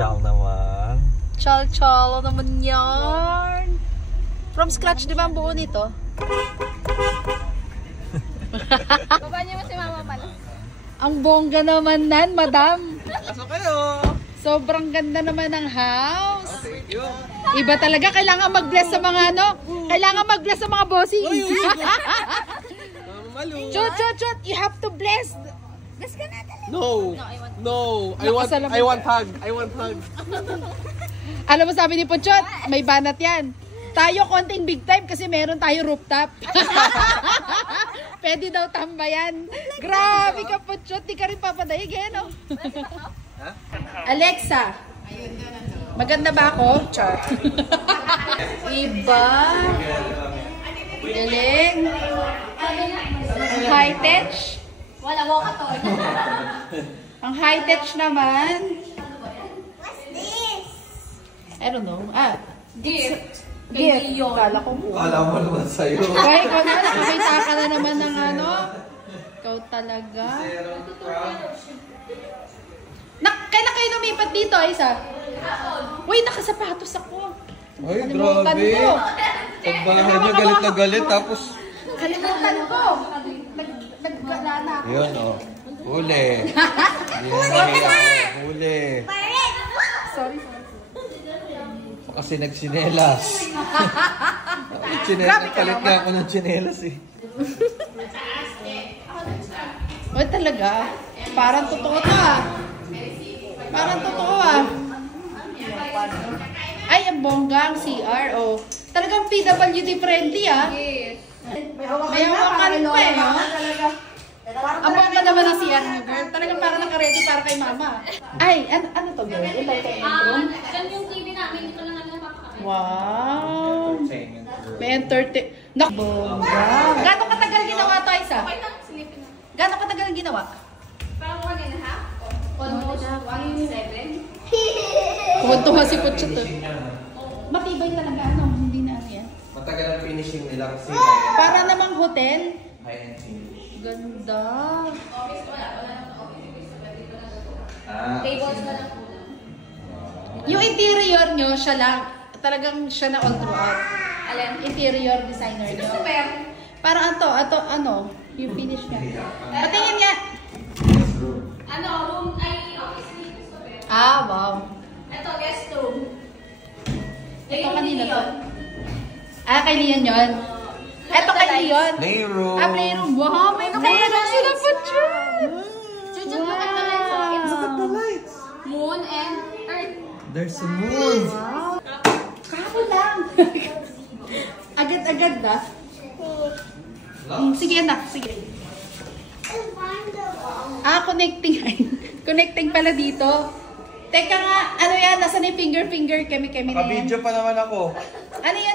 Chal naman. Chal naman yan. From scratch, di ba ang buo nito? Baba niyo mo si Mama pala. Ang bongga naman nan, madam. Pasok kayo. Sobrang ganda naman ng house. Thank you. Iba talaga, kailangan mag-bless sa mga ano. Kailangan mag-bless sa mga bossing. Chot, you have to bless. Bless ka na talaga. No. I want hug. Alam mo sabi ni Puchot, may banat yan. Tayo konting big time kasi meron tayo rooftop. Pwede daw tambayan. Grabe ka Puchot, di ka rin papadaig eh, no? Alexa, maganda ba ako? Char. Iba. Galing. Ang high-tech. Wala mo ka to. Ang high-tech naman. I don't know. Gift. Gift. Kala ko po. Kala mo naman sa'yo. Ay, ikaw naman. Nakakita ka na naman ng ano. Ikaw talaga. Kailan kayo lumipat dito, Isa? Uy, nakasapatos ako. Ay, Kalimutan grabe. ko. Pagbahan niya galit na galit. Tapos, Kalimutan ko. Naggala na ako. yun o. Huli. Huli. Sorry. Kasi nagsinelas. Kalit nga ako ng chinelas eh. Uy, talaga. Parang totoo to ah. Parang totoo ah. Ay, ang bongga ang CR. Oh. Talagang PWD friendly ah. Yes. May hawakan pa eh. No? Ang bongga naman ang CR niyo, girl. Talagang parang naka-ready para kay mama. Ay, ano to girl? Entertainment room? Diyan yung TV namin. Dito lang namin napapakain. Wow. May entertainment. Nak, bongga. Gano'ng katagal ginawa to, Isa? Okay lang. Silipin na. Gano'ng katagal ginawa? Parang 1.5. Almost 1.7. Kumuntuha si Pucho to. Matibay talaga, ano? Hindi na ano yan. Matagal ang finishing nila kasi Para namang hotel. high-end finish. Ganda. Office wala. Wala naman office. Tables na lang po. Yung interior nyo, siya lang. Talagang siya na all throughout. Alam, interior designer nyo. Super. Parang ano, yung finish niya. Patingin niya. Ano, room ay office ni Christopher. Ah, wow. Ito, guest room. Ito kanina to. Ah, kay Leon yun. Ito kay Leon. Playroom. Ah, playroom. Wow, may playroom sila po dyan. Jujun, look at the lights. Oh. It's Look at the lights. moon and earth. There's a moon. Wow. Kako lang. Agad-agad na. Sige anak, sige. Ah, connecting. Connecting pala dito. Teka nga, ano yan? Nasaan yung finger, kemi na yan? Naka-video pa naman ako. Ano yan?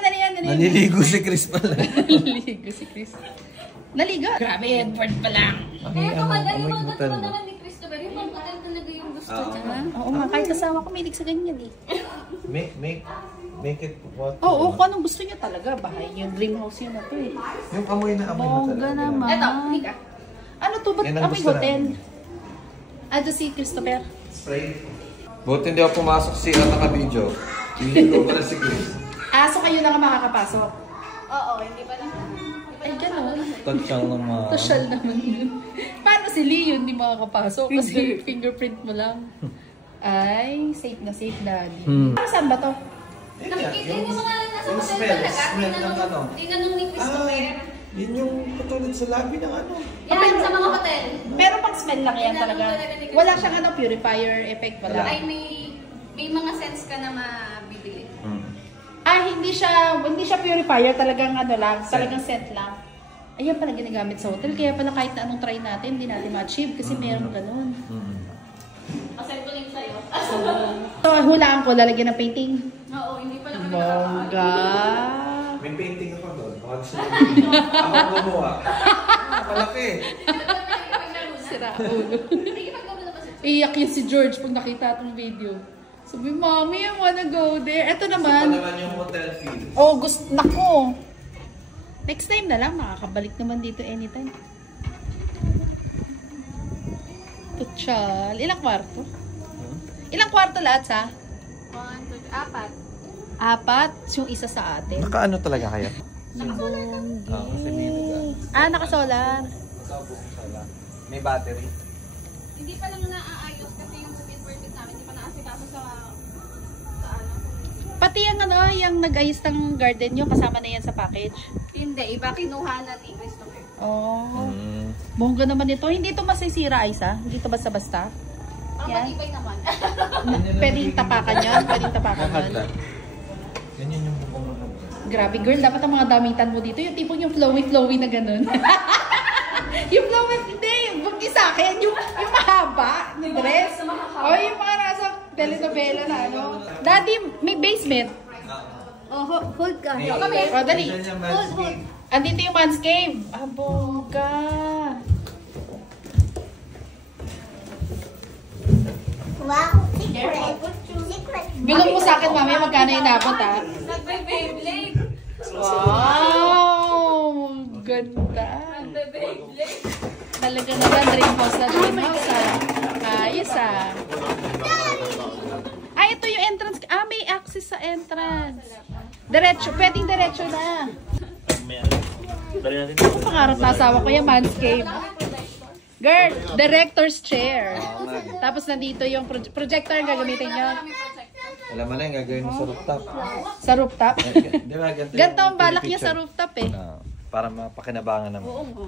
Naliligo si Chris pala. Naliligo si Chris. Naligo? Grabe, Edward pa lang. Kaya kapag yung mga hotel gusto mo. naman ni Christopher, yung mga hotel talaga yung gusto niya. Oo nga, kahit kasama ko, may sa ganyan eh. Make it what? Oo, kung anong gusto niya talaga. Bahay niyo, dream house yun na to eh. Yung amoy na Bongga naman. Ito, Mika. Ano to? Ba't Yan ang amoy gusto hotel? namin. Ano si Christopher? Spray. Buti hindi ako pumasok si naka-video. Niligo pala si Chris. Ah, so kayo lang ang makakapasok? Oo, hindi pa lang. Ay, gano'n. Touchal naman. Social naman yun. Paano si Leon hindi makakapasok? Kasi fingerprint mo lang. Ay, safe na daddy. Saan ba to? Nakikita yung mga nasa yung hotel smell, talaga. smell ng ano. Tinanong ni Christopher. Yun yung katulad sa labi ng ano. Yan, sa mga hotel. Pero pang smell lang yan talaga. Wala siyang ano, purifier effect wala. Ay, may mga sense ka na mabibili. Ah, hindi siya purifier, talagang ano lang, talagang scent lang. Ayan pala ginagamit sa hotel, kaya pala kahit na anong try natin, hindi natin ma-achieve kasi meron ganun. Asend ko link sa'yo. So, hulaan ko, lalagyan ng painting. Oo, hindi pa lang Bongga! May painting ako doon. Baka gusto mo. Ako gumawa. Malaki. Sira ulo. Iyak yun si George pag nakita itong video. Sabi, Mommy, I wanna go there. Ito Ito naman. naman yung hotel feel. Oh, gusto, nako. Next time na lang, makakabalik naman dito anytime. Tutsal. Ilang kwarto? Ilang kwarto lahat sa? 1, 2, 4. Apat. Yung isa sa atin. Naka-ano talaga kayo? Naka-solar kami. Kasi may Naka-solar. may battery. Hindi pa lang naaayos kasi yung inverted namin, hindi pa naasikaso sa ano. Pati yung nag-ayos ng garden nyo, kasama na yan sa package. Hindi, iba kinuha na ni Christopher. Oh. Bongga naman ito. Hindi ito masisira, Aisa. Hindi ito basta-basta. Ang Yan. matibay naman. Pwedeng tapakan yan. Pwedeng tapakan yan. Ganyan yung bubong mo. Grabe girl, dapat ang mga damitan mo dito. Yung tipong yung flowy-flowy na ganun. Yung flowy, hindi. Yung sa akin, yung mahaba na dress. O yung mga nasa telenovela na ano. Daddy, may basement. Hold ka. O, dali. Hold. Andito yung man's cave. Ah, bongga. Wow, secret. Secret. Bilong mo sa akin, mami, magkano inabot, ha? Nagbe-Beyblade. Wow! Ganda. Nagbe-Beyblade. Talaga naman, dream house na dream house, ha? Ayos, ha? Ay, ito yung entrance. Ah, may access sa entrance. Diretso, pwedeng diretso na. Ako pangarap na asawa ko yung man's cave. Girl, director's chair. Tapos nandito yung projector ang gagamitin nyo. Alam mo na yung gagawin mo sa rooftop. Sa rooftop? Di ba? Ganito ang balak niya sa rooftop eh. Para mapakinabangan naman. Oo nga.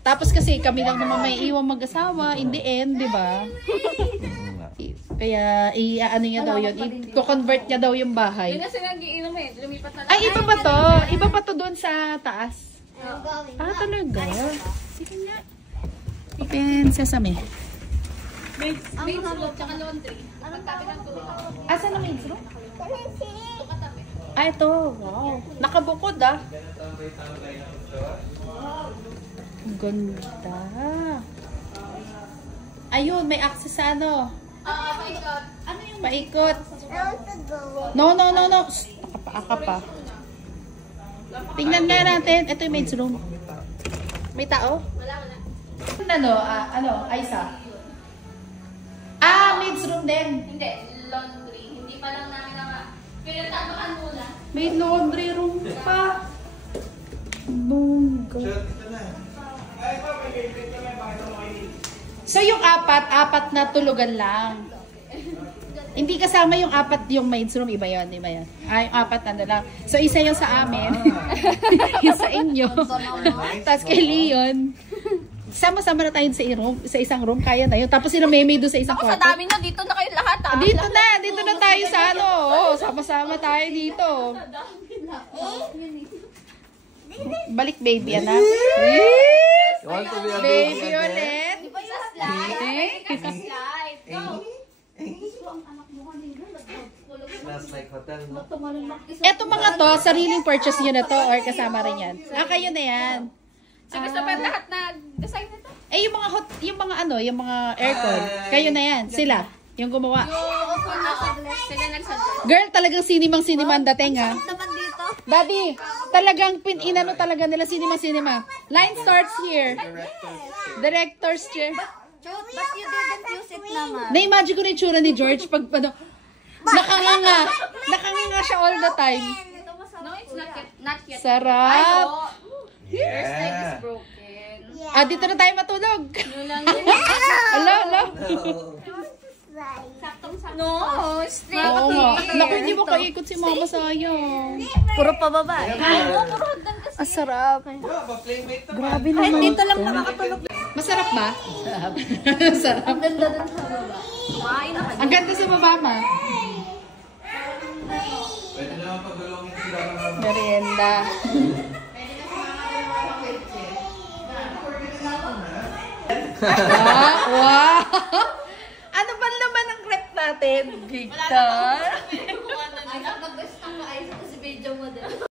Tapos kasi kami lang naman may iwang mag-asawa in the end, di ba? Kaya ano niya daw yun, i-convert niya daw yung bahay. Yun kasi nag-iinom eh. Lumipat na lang. Ay, iba ba to? Iba pa to doon sa taas? Ah, talaga? Sige nga. Open sesame. Maid's room, tsaka laundry. Pagtabi ng tulog. Asan ang maid's room? Ah, ito. Wow. Nakabukod ah. Ang ganda. Ayun, may access sa ano. Paikot. Ano yung Paikot. Round to go. No. Shh, nakapaaka pa. Tingnan nga natin. Ito yung maid's room. May tao? wala. Aisa? Maid's room din. Hindi, laundry. Hindi pa lang namin pinagtamaan muna. May laundry room pa. Bongga. So yung apat na tulugan lang. Hindi kasama yung apat yung maid's room, iba yun. Ay, yung apat lang. So isa yung sa amin. Yung sa inyo. Tapos kay Leon. Sama-sama na tayo sa isang room, kaya na yun. Tapos sila Meme doon sa isang Ako sa kwarto. dami na, dito na kayo lahat ah. Dito na tayo sa ano. Sama-sama tayo dito. Balik baby, anak. You want to be a Baby ulit. Di ba yung slide? Kasi slide. Last like hotel, no? Eto mga to, sariling purchase nyo na to or kasama rin yan? Kayo na yan. So gusto pa lahat na design nito? Yung mga aircon, kayo na yan. Sila, yung gumawa. Sila nagsadya. Girl, talagang sinimang-sinima ang dating ha. Naman dito. Daddy, talagang inano talaga nila sinima-sinima. Line starts here. Director's chair. But you didn't use it naman. Na-imagine ko na yung tsura ni George pag nakanganga siya all the time. No, it's not yet. Sarap. Your slide is Yeah. broken. Dito na tayo matulog. Yun lang yun. Hello. No, straight. Oo nga. Naku, hindi mo kaikot si mama sayang. Puro pababa. Puro hagdan kasi. Sarap. Pa-playmate na. Grabe naman. Dito lang makakatulog. Masarap ba? Masarap. Ang ganda dun sa baba. Kumain na kayo. Ang ganda sa baba, ma. Pwede naman pagulongin sila ng Merienda. Wow! Ano ba naman ang rep natin? Victor? Anak, nag-best ang maayos kasi video mo din.